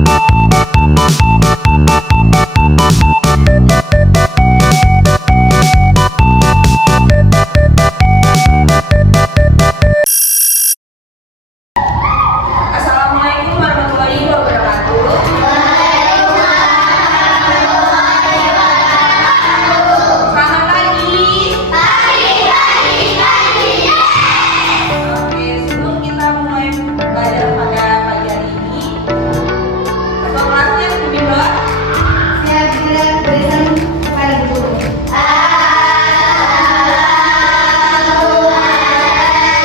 Assalamualaikum warahmatullahi wabarakatuh. Selamat pagi. Oke, sebelum kita mulai belajar pada pagi hari ini, ketua kelasnya pimpin doa. Saya bilang berikan kepada guru.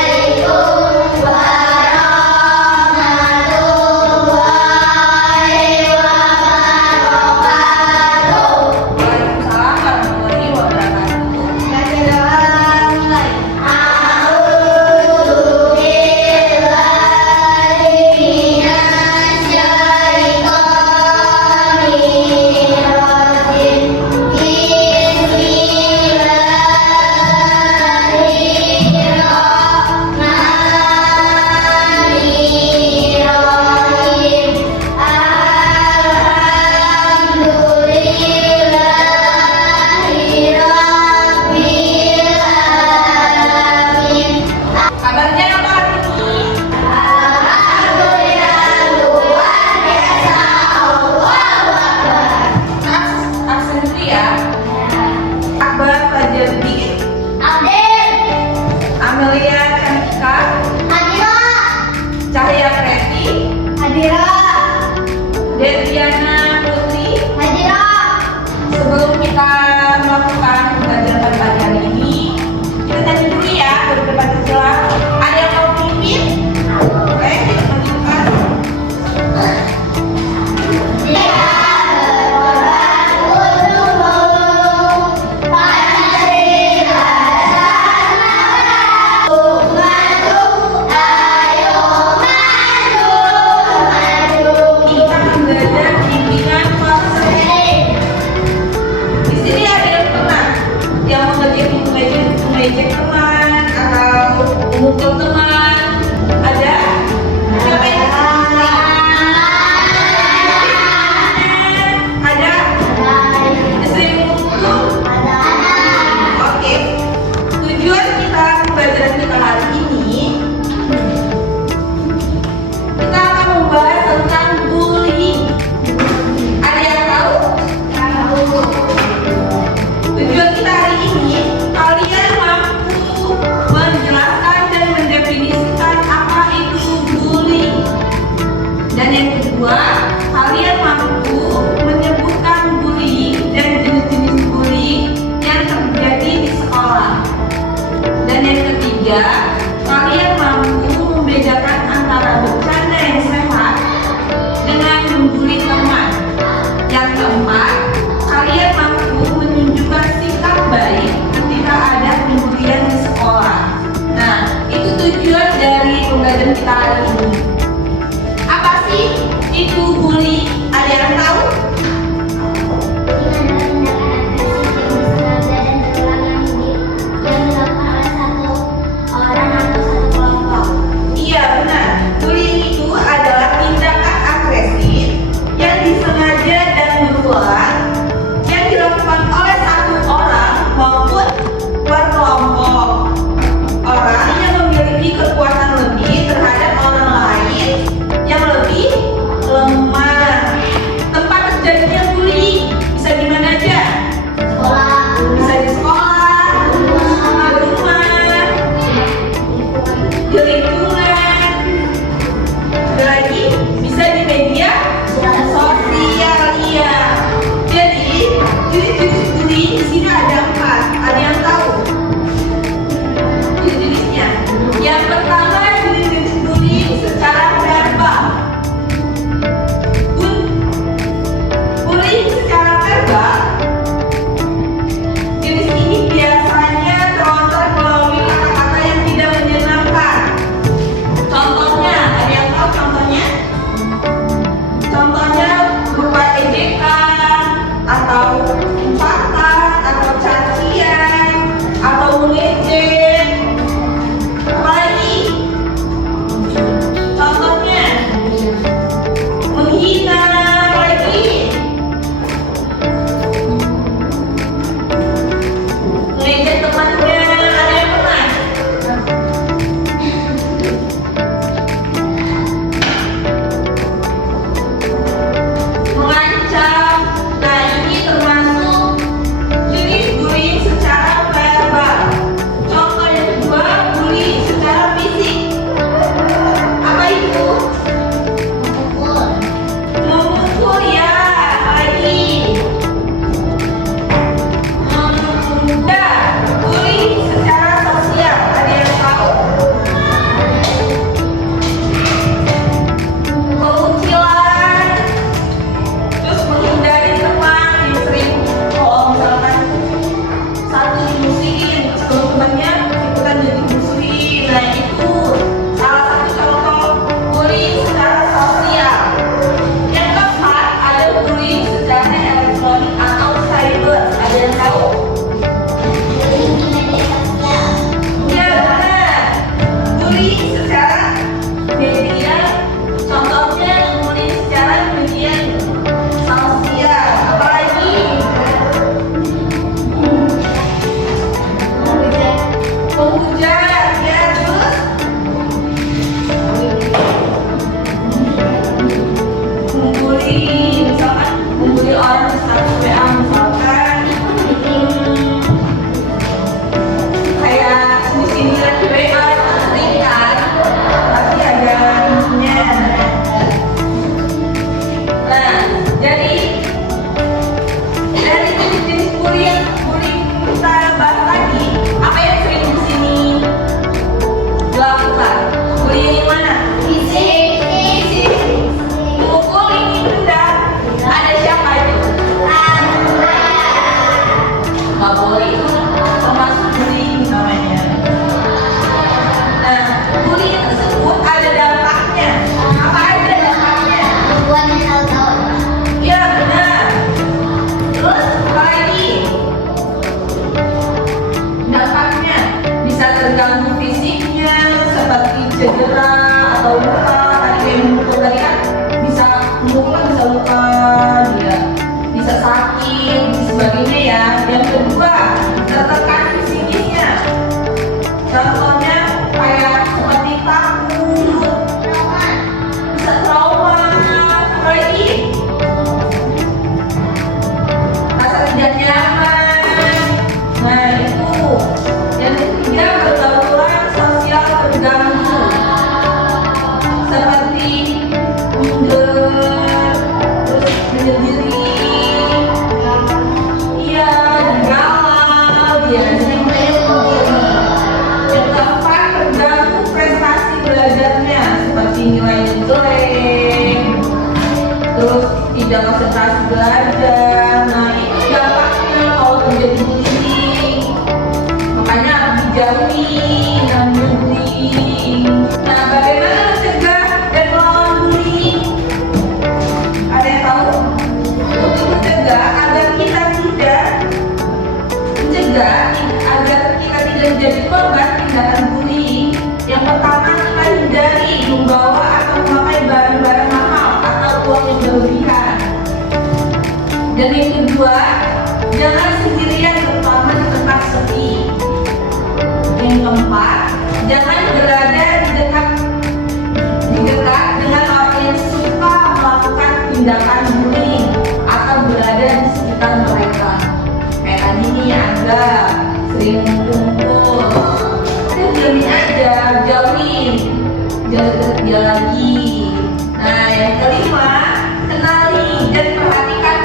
Waalaikumsalam warahmatullahi wabarakatuh. Baca doa mulai. Kabarnya apa hari ini? Absen dulu ya. Akbar Fajardi, Amelia Cantika, Cahaya Preti, Deviana Putri. Sebelum kita melakukan pembelajaran pada pagi hari ini, kita nyanyi dulu ya beberapa pancasila. Ada yang mau pimpin? Oke, kita lanjutkan. Kita akan belajar bimbingan proses. Di sini ada yang pernah yang mengejek teman atau memukul teman. Ada? Siapa yang ada? Sering memukul? Oke. Tujuan kita pembelajaran kita hari ini, kita akan membahas tentang bullying. Ada yang tahu? Tujuan kita hari ini, kalian mampu menjelaskan dan mendefinisikan apa itu bullying. Dan yang kedua, kalian mampu menyebutkan bullying dan jenis-jenis bullying yang terjadi di sekolah. Dan yang ketiga, kalian mampu membedakan antara bercanda yang sehat dengan membuli teman. Yang keempat, kalian mampu menunjukkan sikap baik ketika ada pembulian di sekolah. Nah, itu tujuan dari pembelajaran kita hari ini. Apa sih itu bullying? Ada yang tahu? Iya, benar. Bullying itu adalah tindakan agresif yang disengaja dan berulang yang dilakukan oleh satu orang maupun berkelompok orang yang memiliki kekuatan lebih terhadap orang lain yang lebih lemah. Tempat terjadinya bullying bisa di mana aja? Bisa di sekolah, di rumah, di lingkungan. Ada lagi bisa di media sosial, iya. Jadi jenis-jenis bullying di sini ada 4. Ada yang tahu jenis-jenisnya? Yang pertama, jenis-jenis bullying secara verbal. Bullying secara verbal, jenis ini biasanya terlontar melalui kata-kata yang tidak menyenangkan. Contohnya, ada yang tahu contohnya? Contohnya berupa ejekan, atau umpatan, atau cacian, atau mengejek. Apalagi? Contohnya menghina, cedera atau luka. Tadi kayak memukul tadi kan bisa memukul kan bisa luka dia, bisa sakit dan sebagainya ya. Yang kedua, tertekan psikisnya. Contohnya kayak seperti takut, bisa trauma, apalagi rasa tidak nyaman. Nah itu. Yang ketiga, pergaulan sosial terganggu seperti minder, terus menyendiri, iya, dan galau dia. Jadi menyendiri. Yang keempat, terganggu prestasi belajarnya seperti nilainya jelek, terus tidak konsentrasi belajar. Nah itu dampaknya kalau terjadi bullying. Makanya harus dijauhi dengan bullying. Nah bagaimana mencegah dan melawan bullying? Ada yang tahu? Untuk mencegah agar kita tidak menjadi korban tindakan bullying, yang pertama kita hindari membawa atau memakai barang-barang mahal atau uang yang berlebihan. Dan yang kedua, jangan sendirian terutama di tempat sepi. Yang keempat, jangan berada di dekat dengan orang yang suka melakukan tindakan bullying atau berada di sekitar mereka. Kayak tadi nih Anda sering kumpul, jauhin aja, jauhin, jangan deket dia lagi. Nah yang kelima, kenali dan perhatikan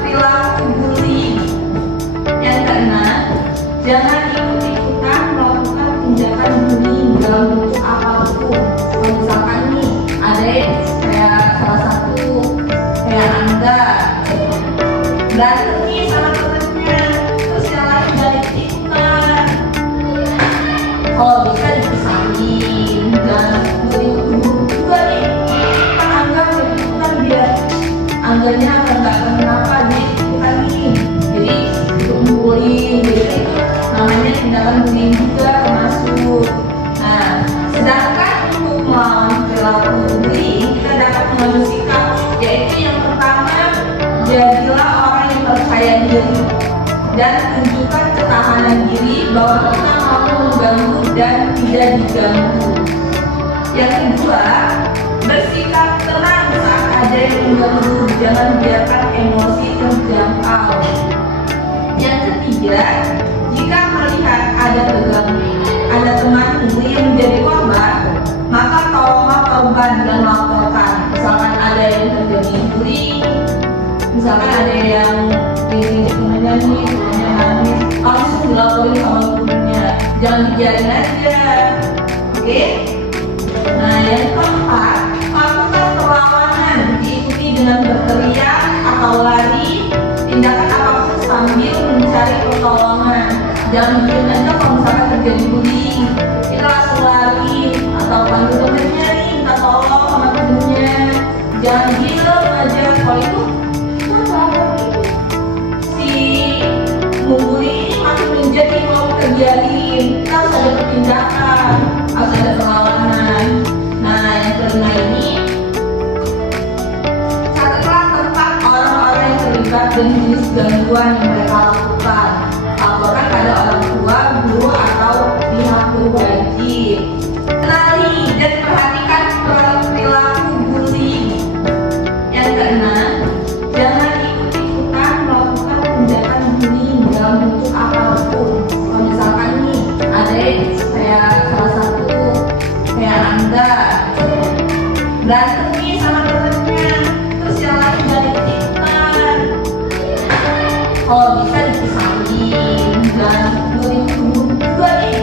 perilaku bullying. Yang keenam, jangan ikut-ikutan melakukan tindakan bullying dalam bentuk apapun. Kalau misalkan nih ada yang kayak salah satu kayak Anda berantem nih sama temennya, terus yang lain dari ikutan. Kalau bisa dipisahin, jangan bullying juga nih. Kan Angga ikutan dia, Angganya nggak kenapa dia ikutan nih. Jadi itu bullying, jadi namanya tindakan bullying juga termasuk. Nah, sedangkan untuk melawan perilaku bullying kita dapat mengambil sikap, yaitu yang pertama, jadilah orang yang percaya diri dan tunjukkan ketahanan diri bahwa kita mampu mengganggu dan tidak diganggu. Yang kedua, bersikap tenang saat ada yang mengganggu, jangan biarkan emosi terjangkau. Yang ketiga, jika melihat ada temanmu yang menjadi korban, maka tolonglah korban dan melaporkan. Misalkan ada yang terjadi bullying, misalkan ada yang temennya nih, temennya nangis, langsung dilaporin sama gurunya, jangan dibiarin aja. Oke? Nah yang keempat, lakukan perlawanan, diikuti dengan berteriak atau lari, tindakan apapun sambil mencari pertolongan. Jangan diem aja kalau misalkan terjadi bullying, kita langsung lari atau panggil temennya nih, minta tolong sama temennya. Jangan diem aja, kalau itu si bullying ini makin menjadi mau terjadi. Kita harus ada pertindakan, harus ada perlawanan. Nah yang kelima ini, catatlah tempat orang-orang yang terlibat dan jenis gangguan yang mereka lakukan. Laporkan pada orang tua, guru atau pihak berwajib. Kenali dan perhatikan perilaku bullying. Yang keenam, jangan ikut-ikutan melakukan tindakan bullying dalam bentuk apapun. Kalau misalkan nih ada yang kayak salah satu kayak Anda berantem nih sama temennya, terus yang lain dari ikutan. Kalau bisa dipisahin, jangan bullying juga nih.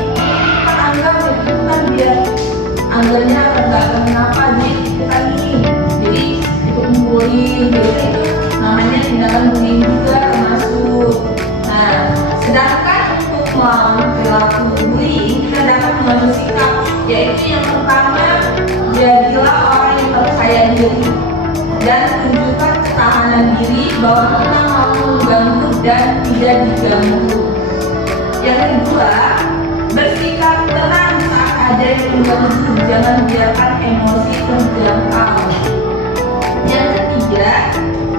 Kan Angga ikutan dia, Angganya nggak kenapa dia ikutan nih. Jadi itu bullying, jadi itu namanya tindakan bullying juga termasuk. Nah, sedangkan untuk melawan perilaku bullying kita dapat mengambil sikap, yaitu yang pertama, jadilah orang yang percaya diri dan tunjukkan ketahanan diri bahwa kita mampu mengganggu dan tidak diganggu. Yang kedua, bersikap tenang saat ada yang mengganggu, jangan biarkan emosi terjangkau. Yang ketiga,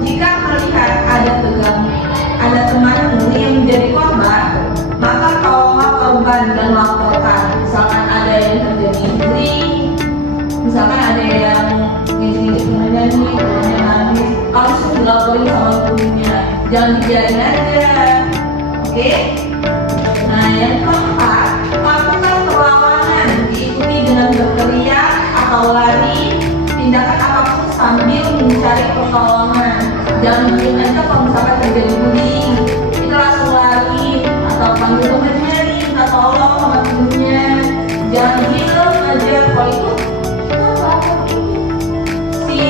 jika melihat ada temanmu yang menjadi korban, maka tolonglah korban dan laporkan. Misalkan ada yang terjadi bullying, misalkan ada yang ngejek-ngejek menyanyi, temannya nangis, langsung dilaporin sama gurunya, jangan dibiarin aja. Oke? Nah, yang keempat, lakukan perlawanan, diikuti dengan berteriak atau lari, tindakan apapun sambil mencari pertolongan. Jangan diem aja kalau misalkan terjadi bullying, kita langsung lari atau panggil temennya, minta tolong sama gurunya. Jangan diem aja, kalau itu si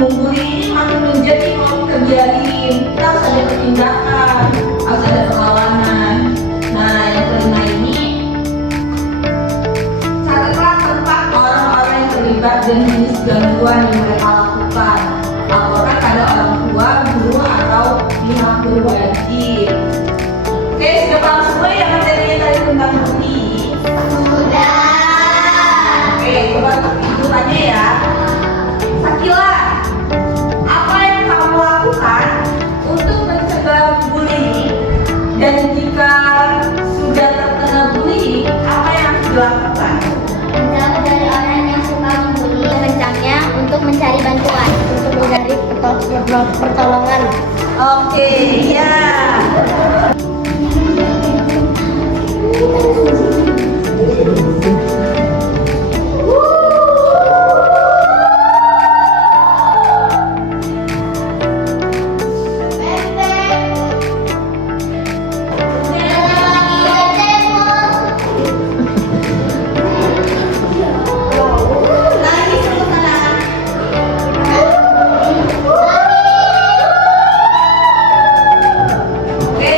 mengguli ini makin menjadi kalau kita biarin. Kita harus ada pertindakan, harus ada perlawanan. Nah, yang kelima ini, catatlah tempat orang-orang yang terlibat dan jenis gangguan yang mereka lakukan. Laporkan pada orang tua, guru, atau pihak berwajib. Oke, sudah paham semua ya materinya tadi tentang bullying? Sudah. Oke, coba itu tanya ya. Sakila, apa yang kamu lakukan untuk mencegah bullying? Dan jika sudah terkena bullying, apa yang harus dilakukan? Menjauh dari orang yang suka membuli. Kencangnya untuk mencari bantuan, untuk mencari pertolongan. Oke, ya. Oke,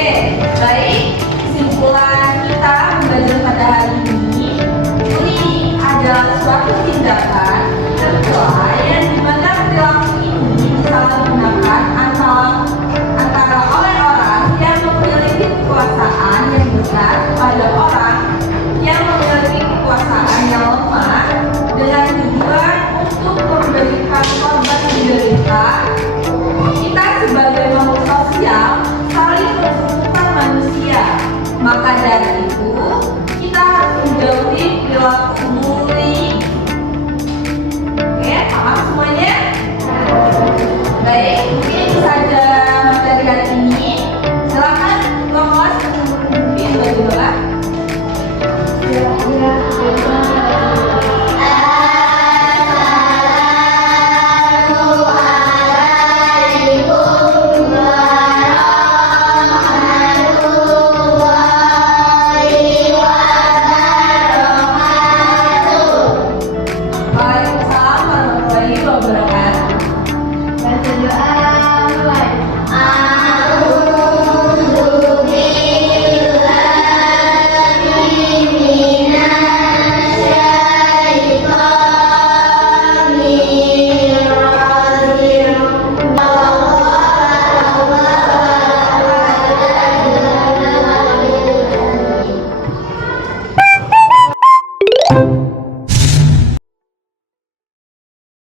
baik. Kesimpulan kita belajar pada hari ini, bullying adalah suatu tindakan tercela yang dimana perilaku ini disalahgunakan antara oleh orang yang memiliki kekuasaan yang besar pada orang yang memiliki kekuasaan yang lemah dengan tujuan untuk memberikan korban menderita. Kita sebagai makhluk sosial saling membutuhkan manusia. Maka dari itu, kita harus menjauhi perilaku bullying. Oke, paham semuanya? Baik, mungkin itu saja materi hari ini. Silakan kelas mungkin bagaimana? Waalaikumsalam warahmatullahi wabarakatuh. Baca doa. Thank you.